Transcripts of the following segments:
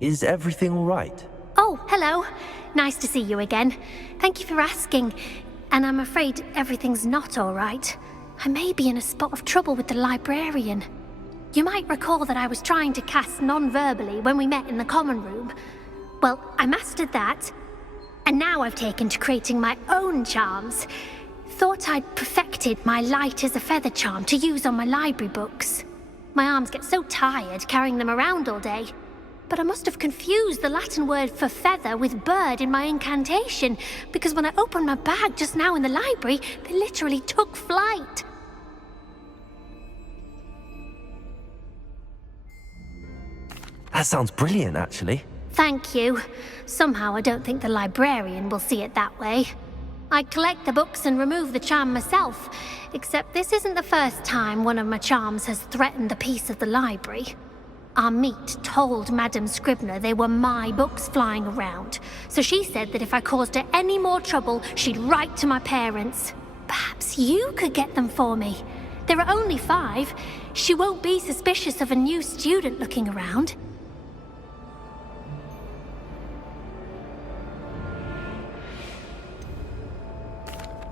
Is everything all right? Oh, hello. Nice to see you again. Thank you for asking. And I'm afraid everything's not all right. I may be in a spot of trouble with the librarian. You might recall that I was trying to cast non-verbally when we met in the common room. Well, I mastered that. And now I've taken to creating my own charms. Thought I'd perfected my light as a feather charm to use on my library books. My arms get so tired carrying them around all day. But I must have confused the Latin word for feather with bird in my incantation, because when I opened my bag just now in the library, they literally took flight. That sounds brilliant, actually. Thank you. Somehow I don't think the librarian will see it that way. I collect the books and remove the charm myself, except this isn't the first time one of my charms has threatened the peace of the library. Our meet told Madame Scribner they were my books flying around, so she said that if I caused her any more trouble, she'd write to my parents. Perhaps you could get them for me. There are only 5. She won't be suspicious of a new student looking around.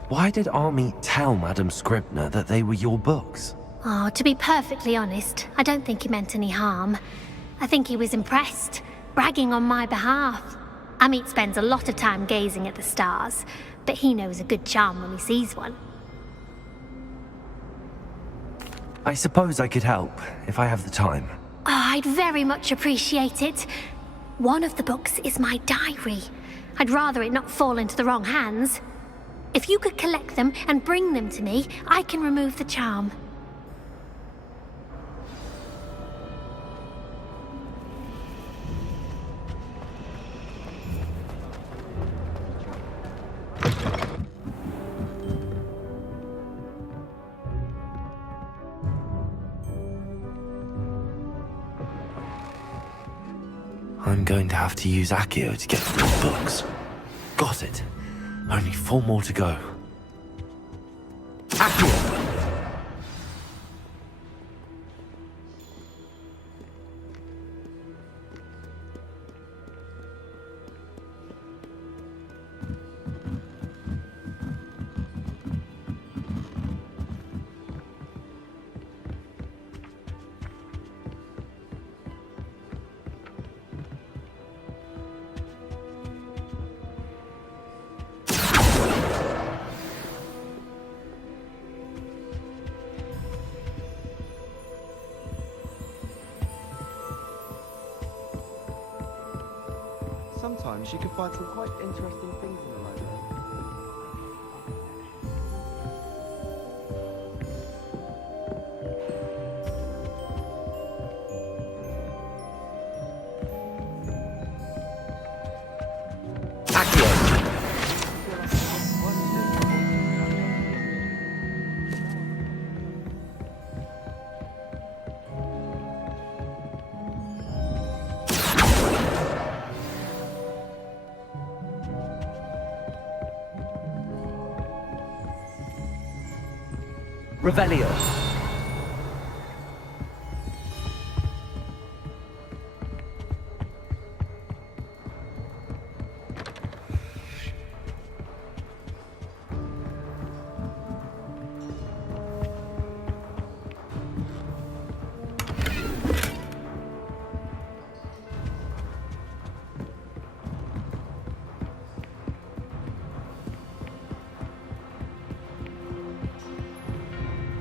Why did Army tell Madame Scribner that they were your books? Oh, to be perfectly honest, I don't think he meant any harm. I think he was impressed, bragging on my behalf. Amit spends a lot of time gazing at the stars, but he knows a good charm when he sees one. I suppose I could help, if I have the time. Oh, I'd very much appreciate it. One of the books is my diary. I'd rather it not fall into the wrong hands. If you could collect them and bring them to me, I can remove the charm. I'm going to have to use Accio to get through the books. Got it. Only 4 more to go. Accio! Sometimes you can find some quite interesting things in the library. Revelio.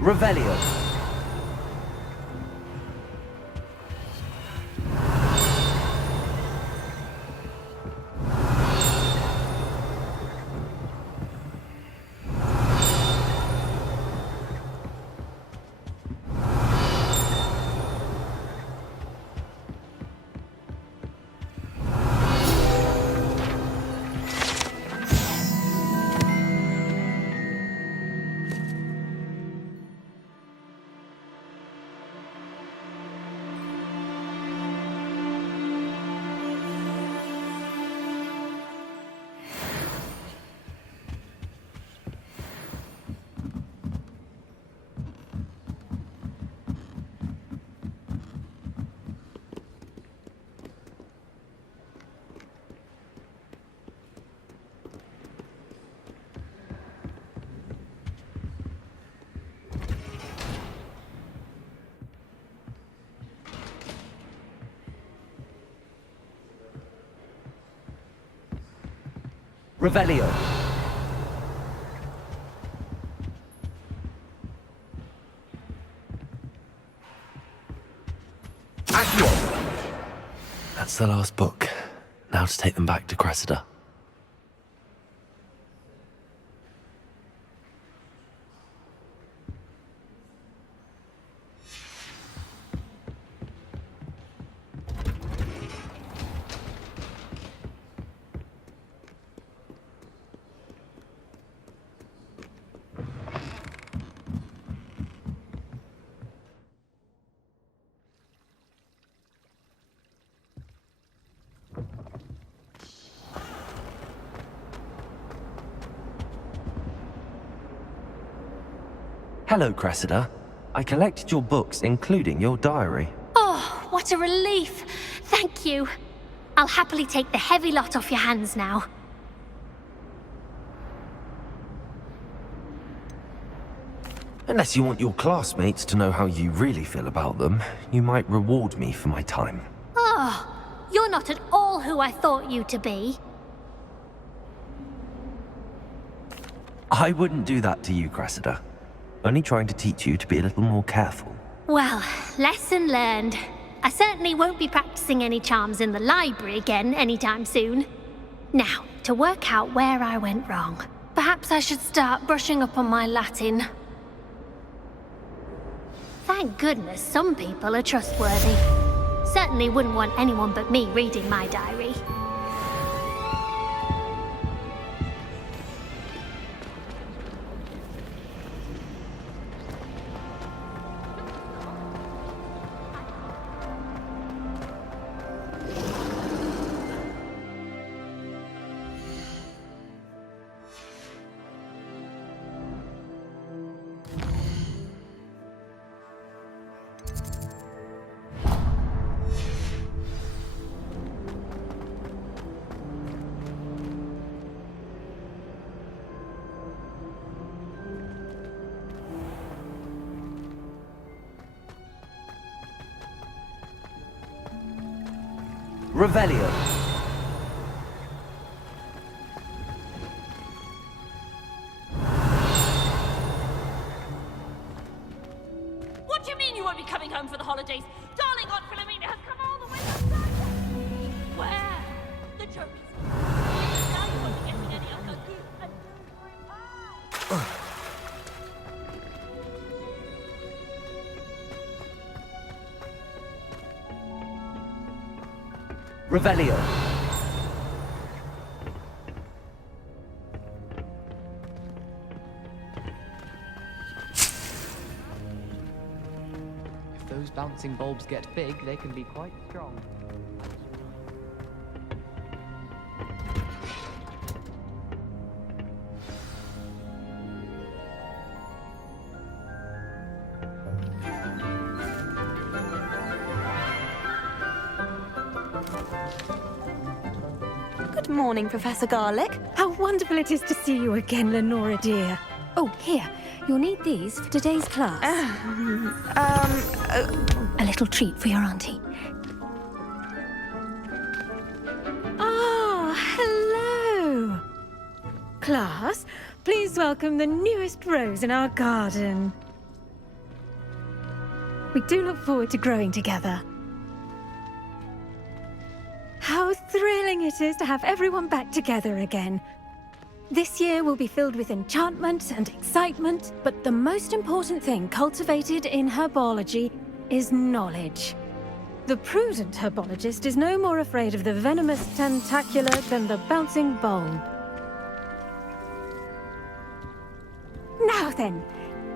Revelio. Revelio. Accio. That's the last book. Now to take them back to Cressida. Hello, Cressida. I collected your books, including your diary. Oh, what a relief. Thank you. I'll happily take the heavy lot off your hands now. Unless you want your classmates to know how you really feel about them, you might reward me for my time. Oh, you're not at all who I thought you to be. I wouldn't do that to you, Cressida. Only trying to teach you to be a little more careful. Well, lesson learned. I certainly won't be practicing any charms in the library again anytime soon. Now, to work out where I went wrong. Perhaps I should start brushing up on my Latin. Thank goodness some people are trustworthy. Certainly wouldn't want anyone but me reading my diary. Revelio. What do you mean you won't be coming home for the holidays? Darling Aunt Philomena has come all the way from London. Where? The joke is... Now you won't be getting any of her goop and pie. Revelio. If those bouncing bulbs get big, they can be quite strong. Good morning, Professor Garlick. How wonderful it is to see you again, Lenora dear. Oh, here. You'll need these for today's class. A little treat for your auntie. Ah, hello. Class, please welcome the newest rose in our garden. We do look forward to growing together. How thrilling it is to have everyone back together again. This year will be filled with enchantment and excitement, but the most important thing cultivated in herbology is knowledge. The prudent herbologist is no more afraid of the venomous tentacular than the bouncing bulb. Now then,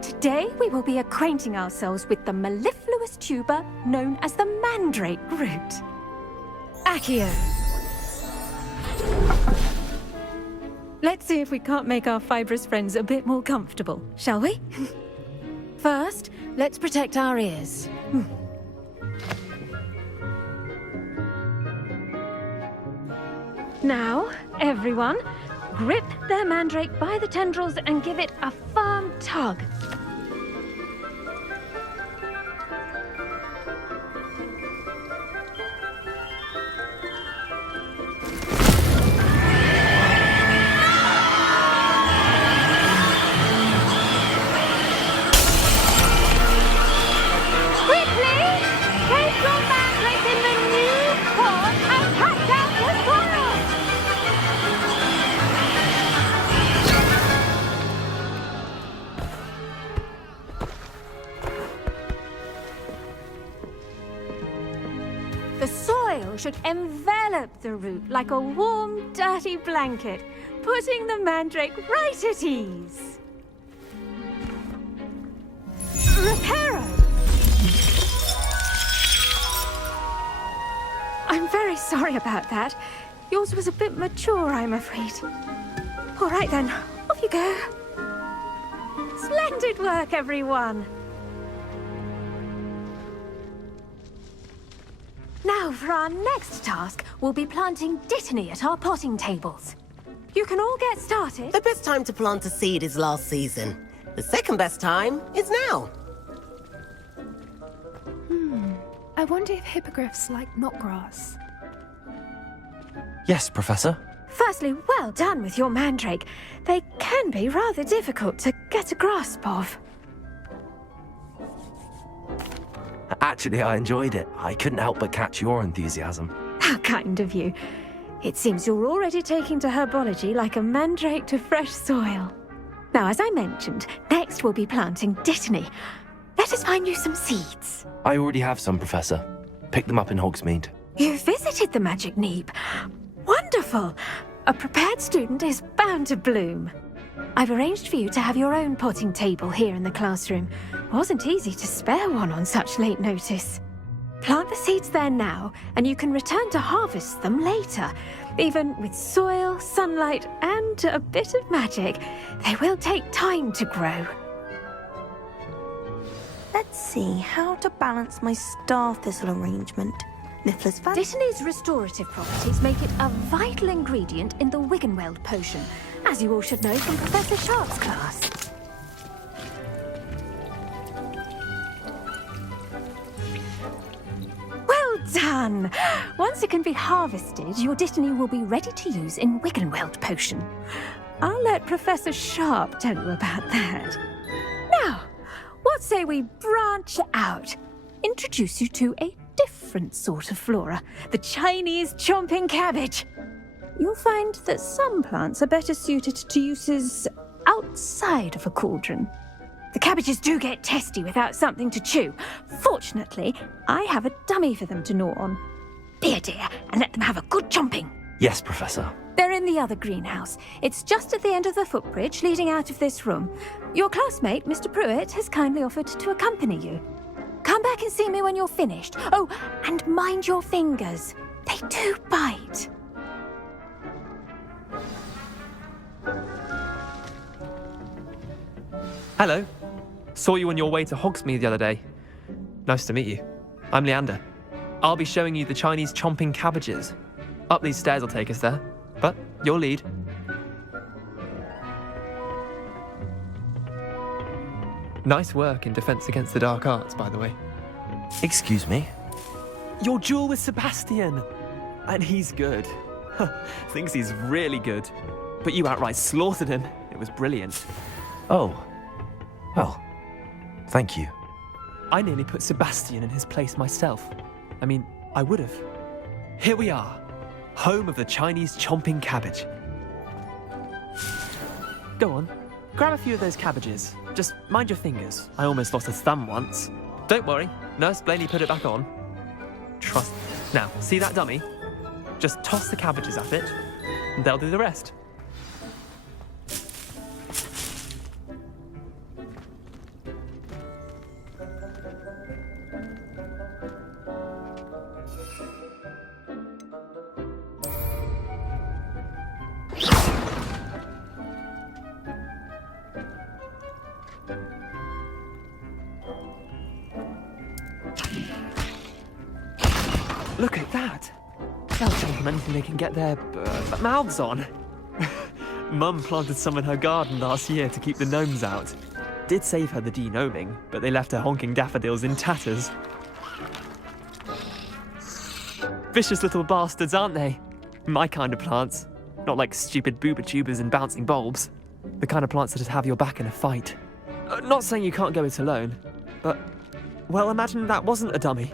today we will be acquainting ourselves with the mellifluous tuber known as the mandrake root. Accio. Let's see if we can't make our fibrous friends a bit more comfortable, shall we? First, let's protect our ears. Now, everyone, grip their mandrake by the tendrils and give it a firm tug. The soil should envelop the root like a warm, dirty blanket, putting the mandrake right at ease. Reparo! I'm very sorry about that. Yours was a bit mature, I'm afraid. All right then, off you go. Splendid work, everyone. Now, for our next task, we'll be planting Dittany at our potting tables. You can all get started. The best time to plant a seed is last season. The second best time is now. I wonder if hippogriffs like knotgrass. Yes, Professor. Firstly, well done with your mandrake. They can be rather difficult to get a grasp of. Actually, I enjoyed it. I couldn't help but catch your enthusiasm. How kind of you. It seems you're already taking to herbology like a mandrake to fresh soil. Now, as I mentioned, next we'll be planting Dittany. Let us find you some seeds. I already have some, Professor. Pick them up in Hogsmeade. You visited the Magic Neep. Wonderful! A prepared student is bound to bloom. I've arranged for you to have your own potting table here in the classroom. Wasn't easy to spare one on such late notice. Plant the seeds there now, and you can return to harvest them later. Even with soil, sunlight, and a bit of magic, they will take time to grow. Let's see how to balance my star thistle arrangement. Niffler's fan. Dittany's restorative properties make it a vital ingredient in the Wiggenweld potion, as you all should know from Professor Sharp's class. Well done! Once it can be harvested, your Dittany will be ready to use in Wiggenweld potion. I'll let Professor Sharp tell you about that. Now, what say we branch out? Introduce you to a different sort of flora, the Chinese chomping cabbage. You'll find that some plants are better suited to uses outside of a cauldron. The cabbages do get testy without something to chew. Fortunately, I have a dummy for them to gnaw on. Be a dear and let them have a good chomping. Yes, Professor. They're in the other greenhouse. It's just at the end of the footbridge leading out of this room. Your classmate, Mr. Pruitt, has kindly offered to accompany you. Come back and see me when you're finished. Oh, and mind your fingers. They do bite. Hello. Saw you on your way to Hogsmeade the other day. Nice to meet you. I'm Leander. I'll be showing you the Chinese chomping cabbages. Up these stairs will take us there, but your lead. Nice work in Defense Against the Dark Arts, by the way. Excuse me? Your duel with Sebastian! And he's good. Thinks he's really good. But you outright slaughtered him. It was brilliant. Oh. Well, thank you. I nearly put Sebastian in his place myself. I mean, I would have. Here we are, home of the Chinese chomping cabbage. Go on, grab a few of those cabbages. Just mind your fingers. I almost lost a thumb once. Don't worry, Nurse Blaney put it back on. Trust me. Now, see that dummy? Just toss the cabbages at it, and they'll do the rest. Look at that! They'll jump on anything they can get their mouths on. Mum planted some in her garden last year to keep the gnomes out. Did save her the de-gnoming, but they left her honking daffodils in tatters. Vicious little bastards, aren't they? My kind of plants. Not like stupid booba tubers and bouncing bulbs. The kind of plants that'd have your back in a fight. Not saying you can't go it alone, but, well, imagine that wasn't a dummy.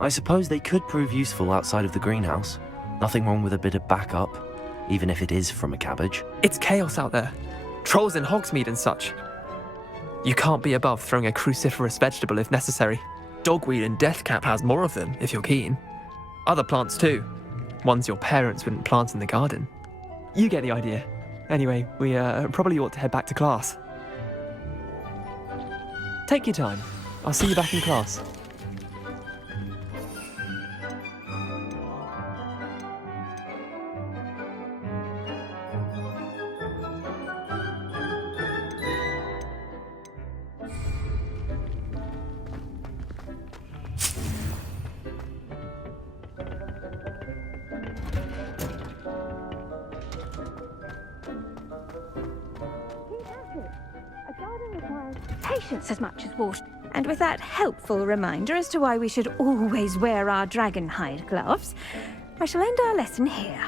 I suppose they could prove useful outside of the greenhouse. Nothing wrong with a bit of backup, even if it is from a cabbage. It's chaos out there. Trolls in Hogsmeade and such. You can't be above throwing a cruciferous vegetable if necessary. Dogweed and deathcap has more of them, if you're keen. Other plants too. Ones your parents wouldn't plant in the garden. You get the idea. Anyway, we probably ought to head back to class. Take your time. I'll see you back in class. Patience as much as water. And with that helpful reminder as to why we should always wear our dragon hide gloves, I shall end our lesson here.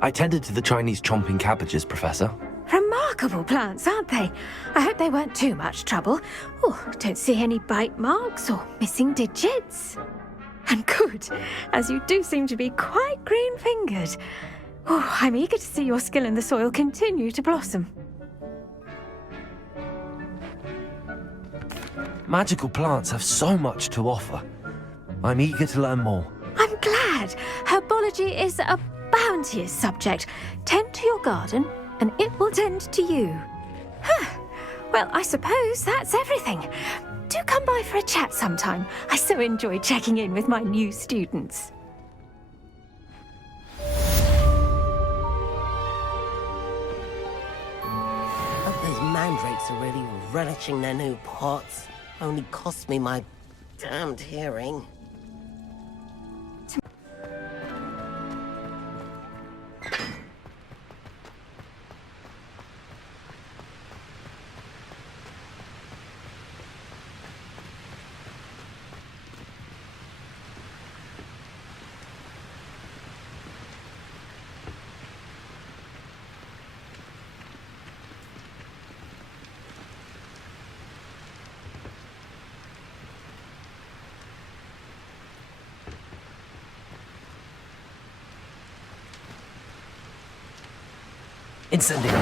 I tended to the Chinese chomping cabbages, Professor. Remarkable plants, aren't they? I hope they weren't too much trouble. Oh, don't see any bite marks or missing digits. And good, as you do seem to be quite green-fingered. Oh, I'm eager to see your skill in the soil continue to blossom. Magical plants have so much to offer. I'm eager to learn more. I'm glad. Herbology is a bounteous subject. Tend to your garden, and it will tend to you. Well, I suppose that's everything. Do come by for a chat sometime. I so enjoy checking in with my new students. Those mandrakes are really relishing their new pots. Only cost me my damned hearing. Incendio.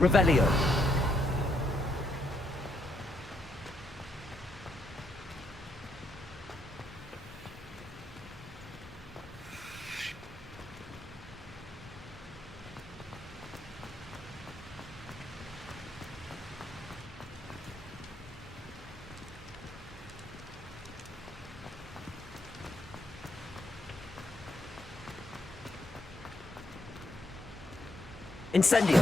Revelio. Incendio.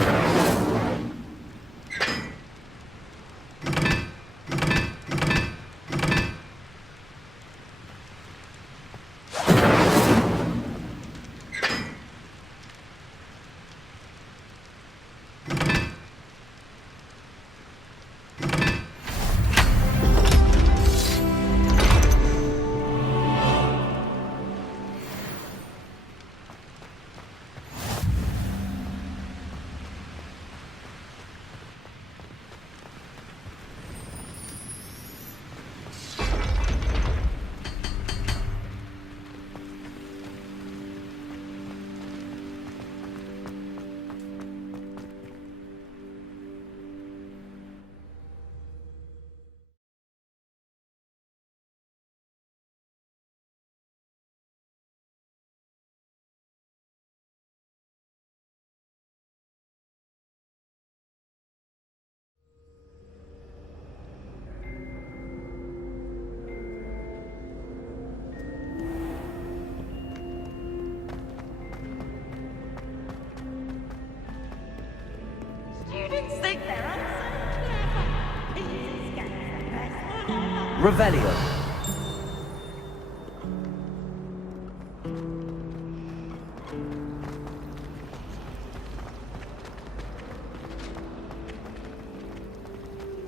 Revelio.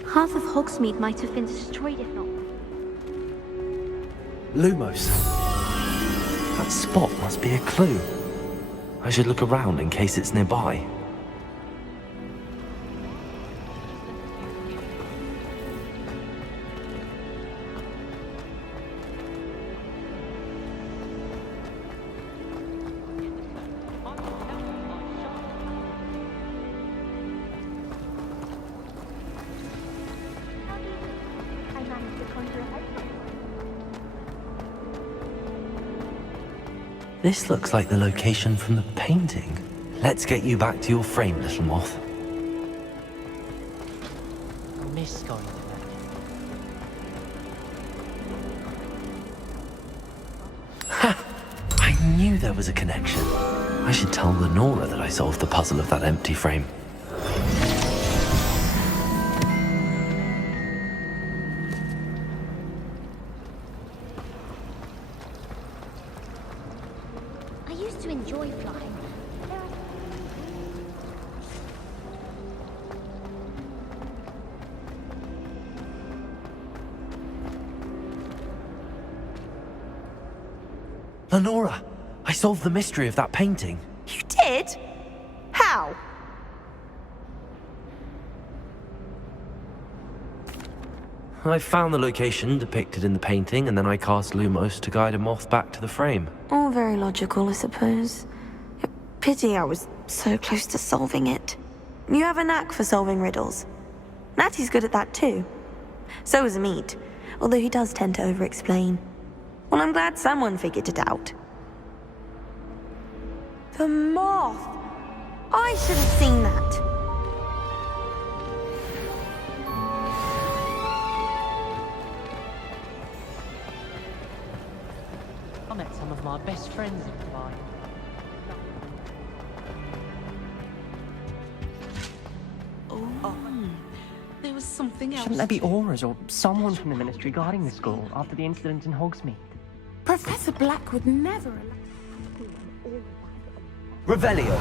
Half of Hogsmeade might have been destroyed if not. Lumos. That spot must be a clue. I should look around in case it's nearby. This looks like the location from the painting. Let's get you back to your frame, little moth. I miss going to that. Ha! I knew there was a connection. I should tell Lenora that I solved the puzzle of that empty frame. I used to enjoy flying. Lenora, I solved the mystery of that painting. You did? How? I found the location depicted in the painting, and then I cast Lumos to guide a moth back to the frame. All very logical, I suppose. Pity I was so close to solving it. You have a knack for solving riddles. Natty's good at that too. So is Amit, although he does tend to over-explain. Well, I'm glad someone figured it out. The moth! I should have seen that. I met some of my best friends in flying. There was something else. Shouldn't there be auras or someone from the Ministry guarding the school after the incident in Hogsmeade? Professor Black would never allow... Revelio.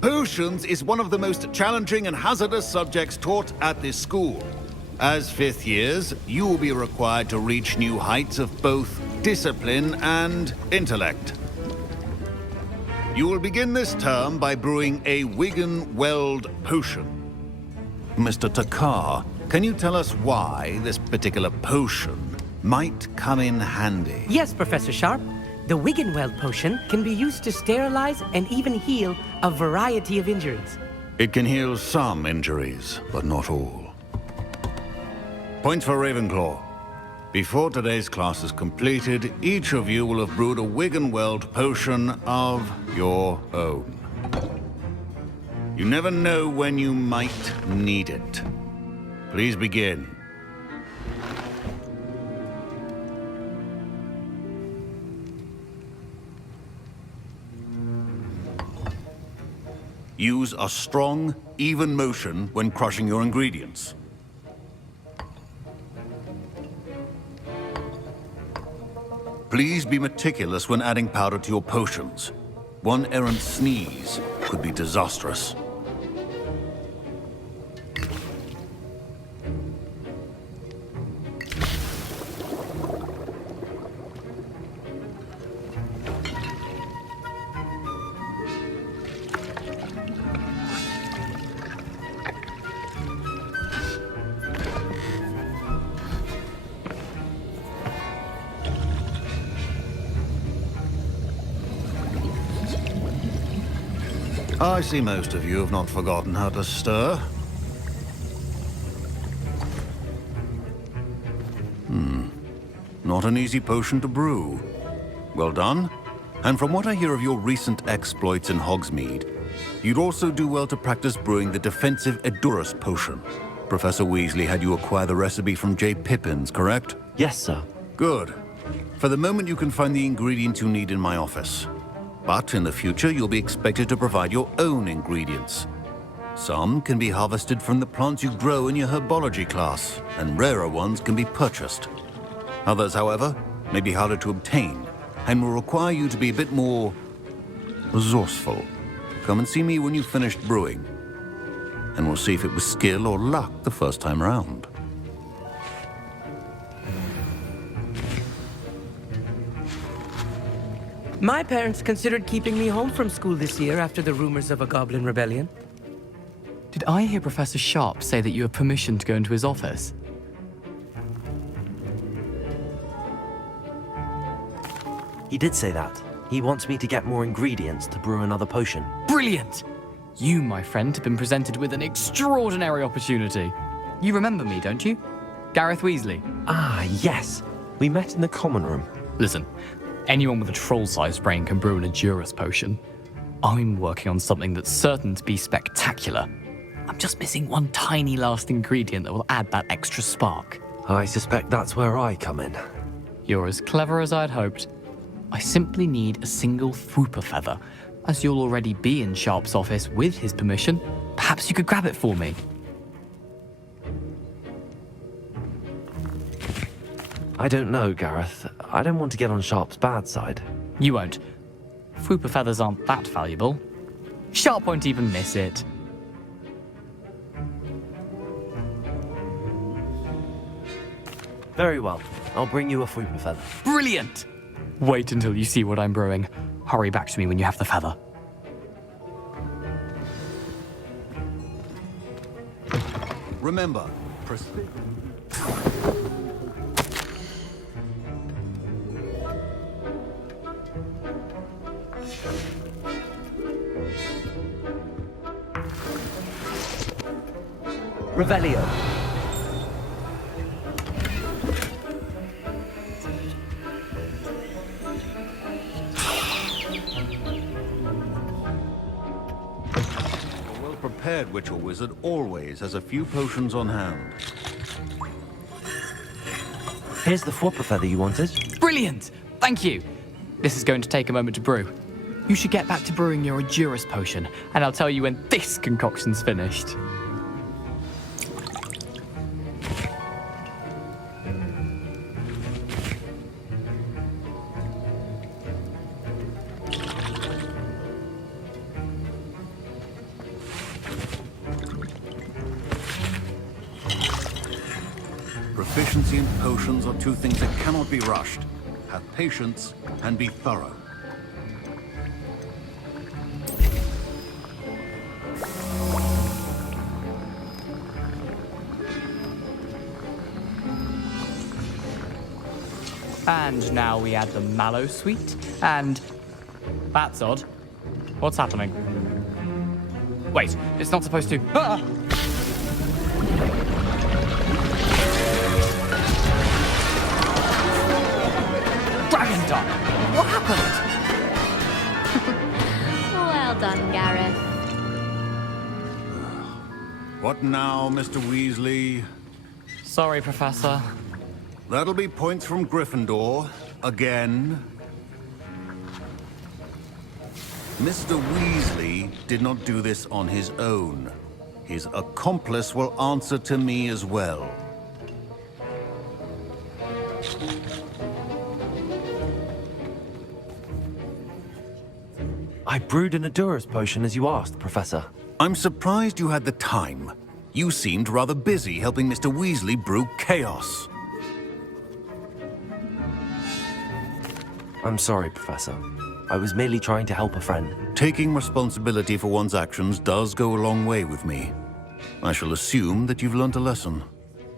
Potions is one of the most challenging and hazardous subjects taught at this school. As fifth years, you will be required to reach new heights of both discipline and intellect. You will begin this term by brewing a Wigan-Weld potion. Mr. Takar, can you tell us why this particular potion might come in handy? Yes, Professor Sharp. The Wigan-Weld potion can be used to sterilize and even heal a variety of injuries. It can heal some injuries, but not all. Points for Ravenclaw. Before today's class is completed, each of you will have brewed a Wigan-Weld potion of your own. You never know when you might need it. Please begin. Use a strong, even motion when crushing your ingredients. Please be meticulous when adding powder to your potions. One errant sneeze could be disastrous. I see most of you have not forgotten how to stir. Not an easy potion to brew. Well done. And from what I hear of your recent exploits in Hogsmeade, you'd also do well to practice brewing the defensive Edurus potion. Professor Weasley had you acquire the recipe from J. Pippin's, correct? Yes, sir. Good. For the moment, you can find the ingredients you need in my office. But in the future, you'll be expected to provide your own ingredients. Some can be harvested from the plants you grow in your herbology class, and rarer ones can be purchased. Others, however, may be harder to obtain, and will require you to be a bit more resourceful. Come and see me when you've finished brewing, and we'll see if it was skill or luck the first time round. My parents considered keeping me home from school this year after the rumors of a goblin rebellion. Did I hear Professor Sharp say that you have permission to go into his office? He did say that. He wants me to get more ingredients to brew another potion. Brilliant! You, my friend, have been presented with an extraordinary opportunity. You remember me, don't you? Gareth Weasley. Ah, yes. We met in the common room. Listen, anyone with a troll-sized brain can brew an Edurus potion. I'm working on something that's certain to be spectacular. I'm just missing one tiny last ingredient that will add that extra spark. I suspect that's where I come in. You're as clever as I'd hoped. I simply need a single Fwooper feather. As you'll already be in Sharp's office with his permission, perhaps you could grab it for me. I don't know, Gareth. I don't want to get on Sharp's bad side. You won't. Fwooper feathers aren't that valuable. Sharp won't even miss it. Very well. I'll bring you a Fwooper feather. Brilliant! Wait until you see what I'm brewing. Hurry back to me when you have the feather. Remember, Revelio. prepared witch or wizard always has a few potions on hand. Here's the Fwooper feather you wanted. Brilliant! Thank you! This is going to take a moment to brew. You should get back to brewing your Edurus potion, and I'll tell you when this concoction's finished. Proficiency in potions are two things that cannot be rushed. Have patience and be thorough. And now we add the mallow sweet, and... That's odd. What's happening? Wait, it's not supposed to... Ah! Dragon Duck! What happened? Well done, Gareth. What now, Mr. Weasley? Sorry, Professor. That'll be points from Gryffindor. Again. Mr. Weasley did not do this on his own. His accomplice will answer to me as well. I brewed an Edurus potion as you asked, Professor. I'm surprised you had the time. You seemed rather busy helping Mr. Weasley brew chaos. I'm sorry, Professor. I was merely trying to help a friend. Taking responsibility for one's actions does go a long way with me. I shall assume that you've learnt a lesson.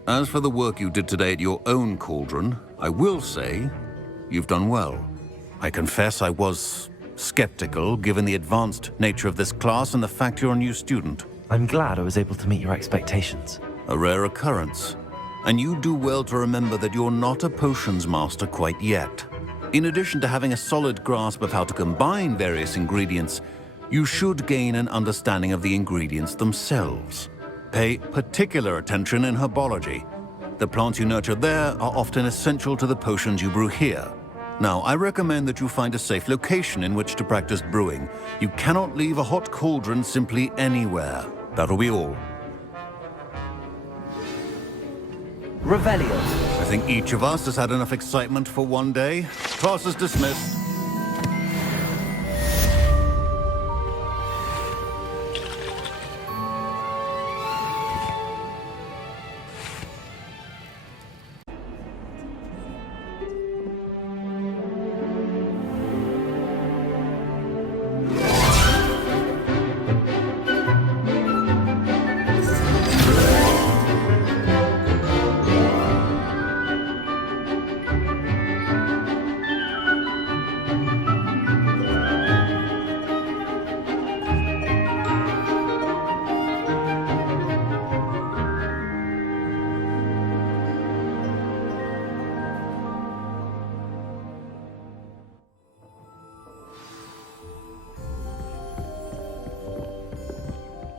As for the work you did today at your own cauldron, I will say you've done well. I confess I was skeptical, given the advanced nature of this class and the fact you're a new student. I'm glad I was able to meet your expectations. A rare occurrence. And you do well to remember that you're not a potions master quite yet. In addition to having a solid grasp of how to combine various ingredients, you should gain an understanding of the ingredients themselves. Pay particular attention in herbology. The plants you nurture there are often essential to the potions you brew here. Now, I recommend that you find a safe location in which to practice brewing. You cannot leave a hot cauldron simply anywhere. That'll be all. Revelio. I think each of us has had enough excitement for one day. Class is dismissed.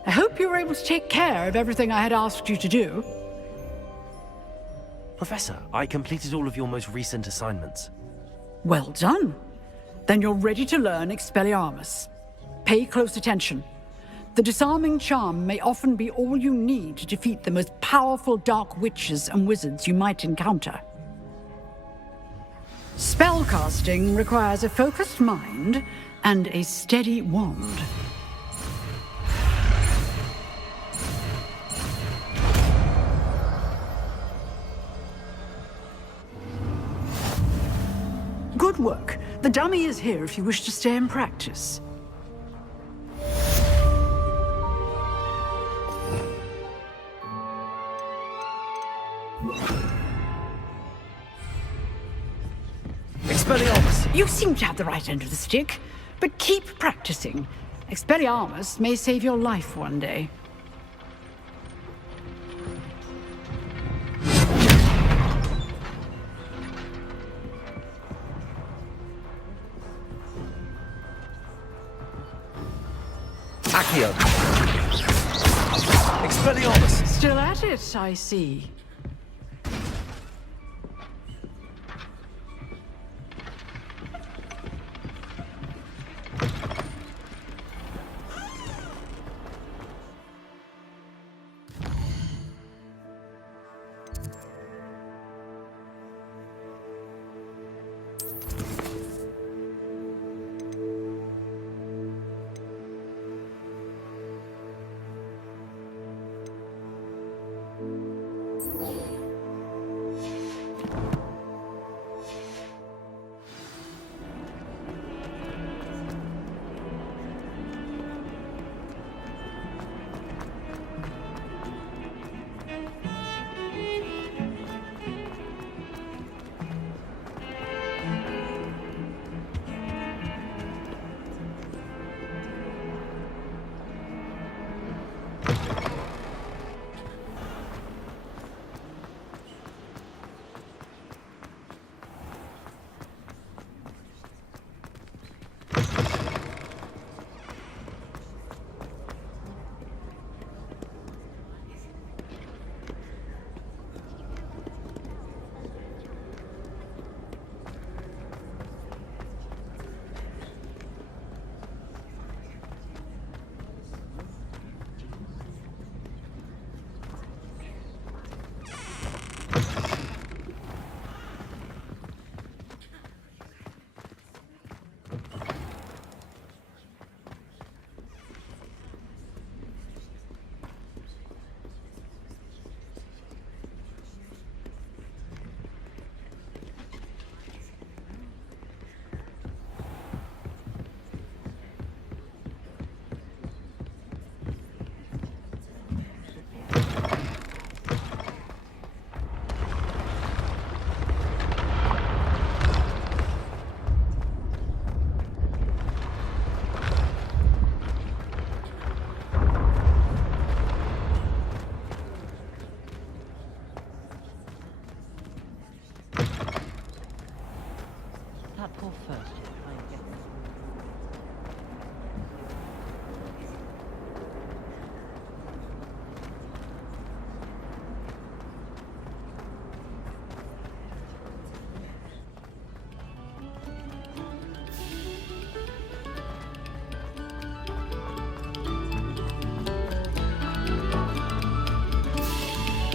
I hope you were able to take care of everything I had asked you to do. Professor, I completed all of your most recent assignments. Well done. Then you're ready to learn Expelliarmus. Pay close attention. The disarming charm may often be all you need to defeat the most powerful dark witches and wizards you might encounter. Spellcasting requires a focused mind and a steady wand. Good work. The dummy is here if you wish to stay and practice. Expelliarmus! You seem to have the right end of the stick, but keep practicing. Expelliarmus may save your life one day. Accio! Expelliarmus! Still at it, I see.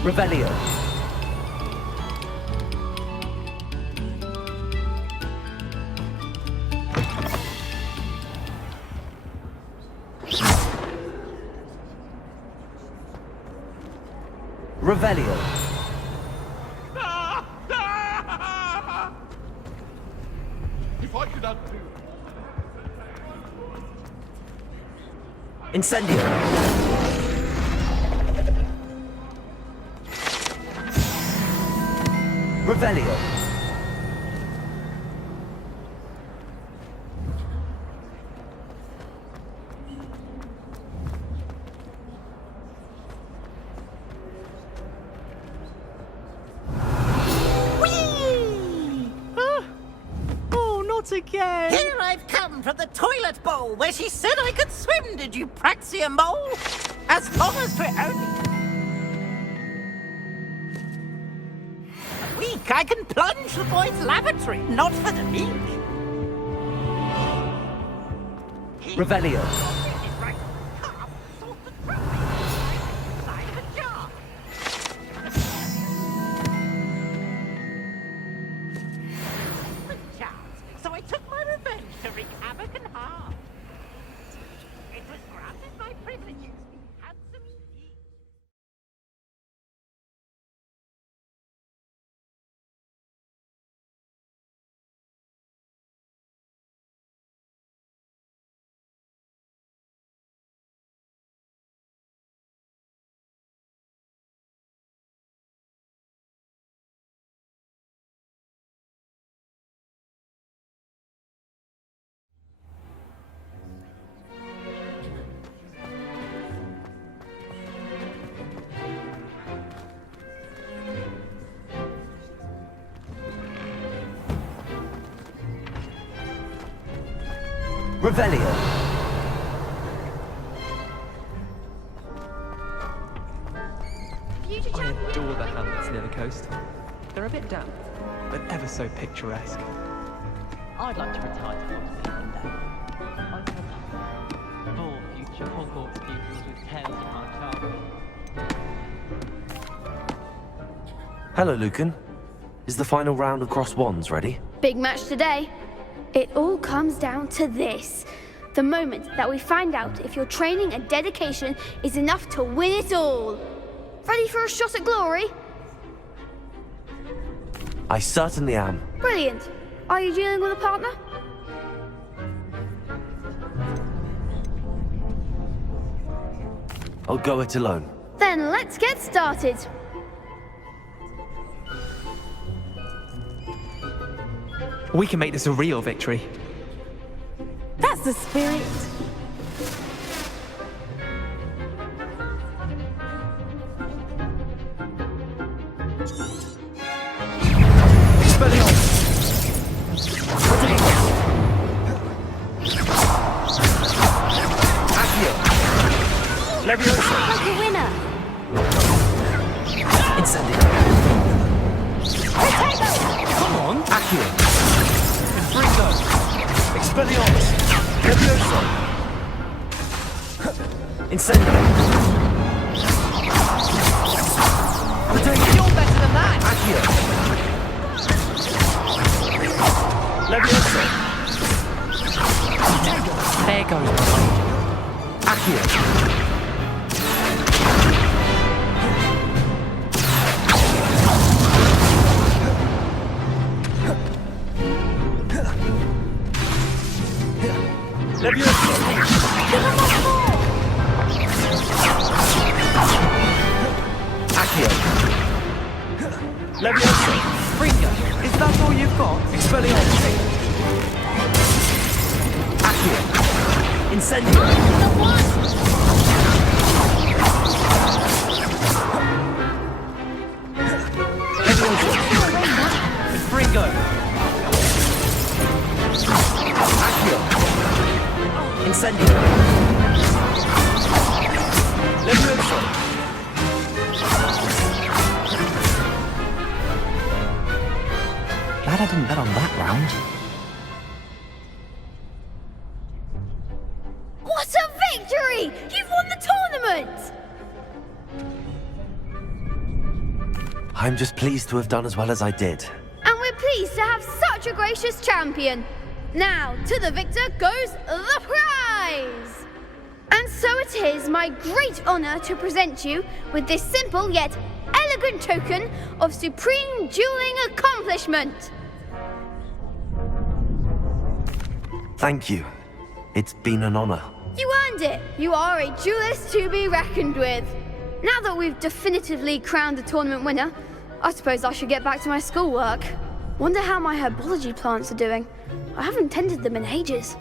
Revelio. Revelio. If I could undo. Incendio. Revelio. Oh, not again! Here I've come from the toilet bowl where she said I could swim, did you praxia mole? As long as we're only... a week, I can plunge the boys' lavatory, not for the meek. Revelio. So I took my revenge to wreak havoc and harm. It was granted my privileges. Handsome indeed. Revelio. I adore the hamlets near the coast. They're a bit damp, but ever so picturesque. I'd like to retire to Hogsmeade one day. I want to full future Hogwarts pupils with tales of my childhood. Hello, Lucan. Is the final round of Cross Wands ready? Big match today. It all comes down to this. The moment that we find out if your training and dedication is enough to win it all. Ready for a shot at glory? I certainly am. Brilliant. Are you dealing with a partner? I'll go it alone. Then let's get started. We can make this a real victory. That's the spirit. Leviosa! Like a winner. Incendio. Come on. Accio. Fringo! Expelliarmus! Leviosa! Incendio. You're better than that! Accio. Leviosa! There goes. Accio. Accio. Leviosa! Fringo, is that all you've got? Expelliarmus! Accio. Incendio. Fringo. Accio. Incendio. Leviosa! Glad I didn't bet on that round. What a victory! You've won the tournament! I'm just pleased to have done as well as I did. And we're pleased to have such a gracious champion. Now, to the victor goes the prize! And so it is my great honor to present you with this simple yet elegant token of supreme dueling accomplishment. Thank you. It's been an honor. You earned it. You are a duelist to be reckoned with. Now that we've definitively crowned the tournament winner, I suppose I should get back to my schoolwork. Wonder how my herbology plants are doing. I haven't tended them in ages.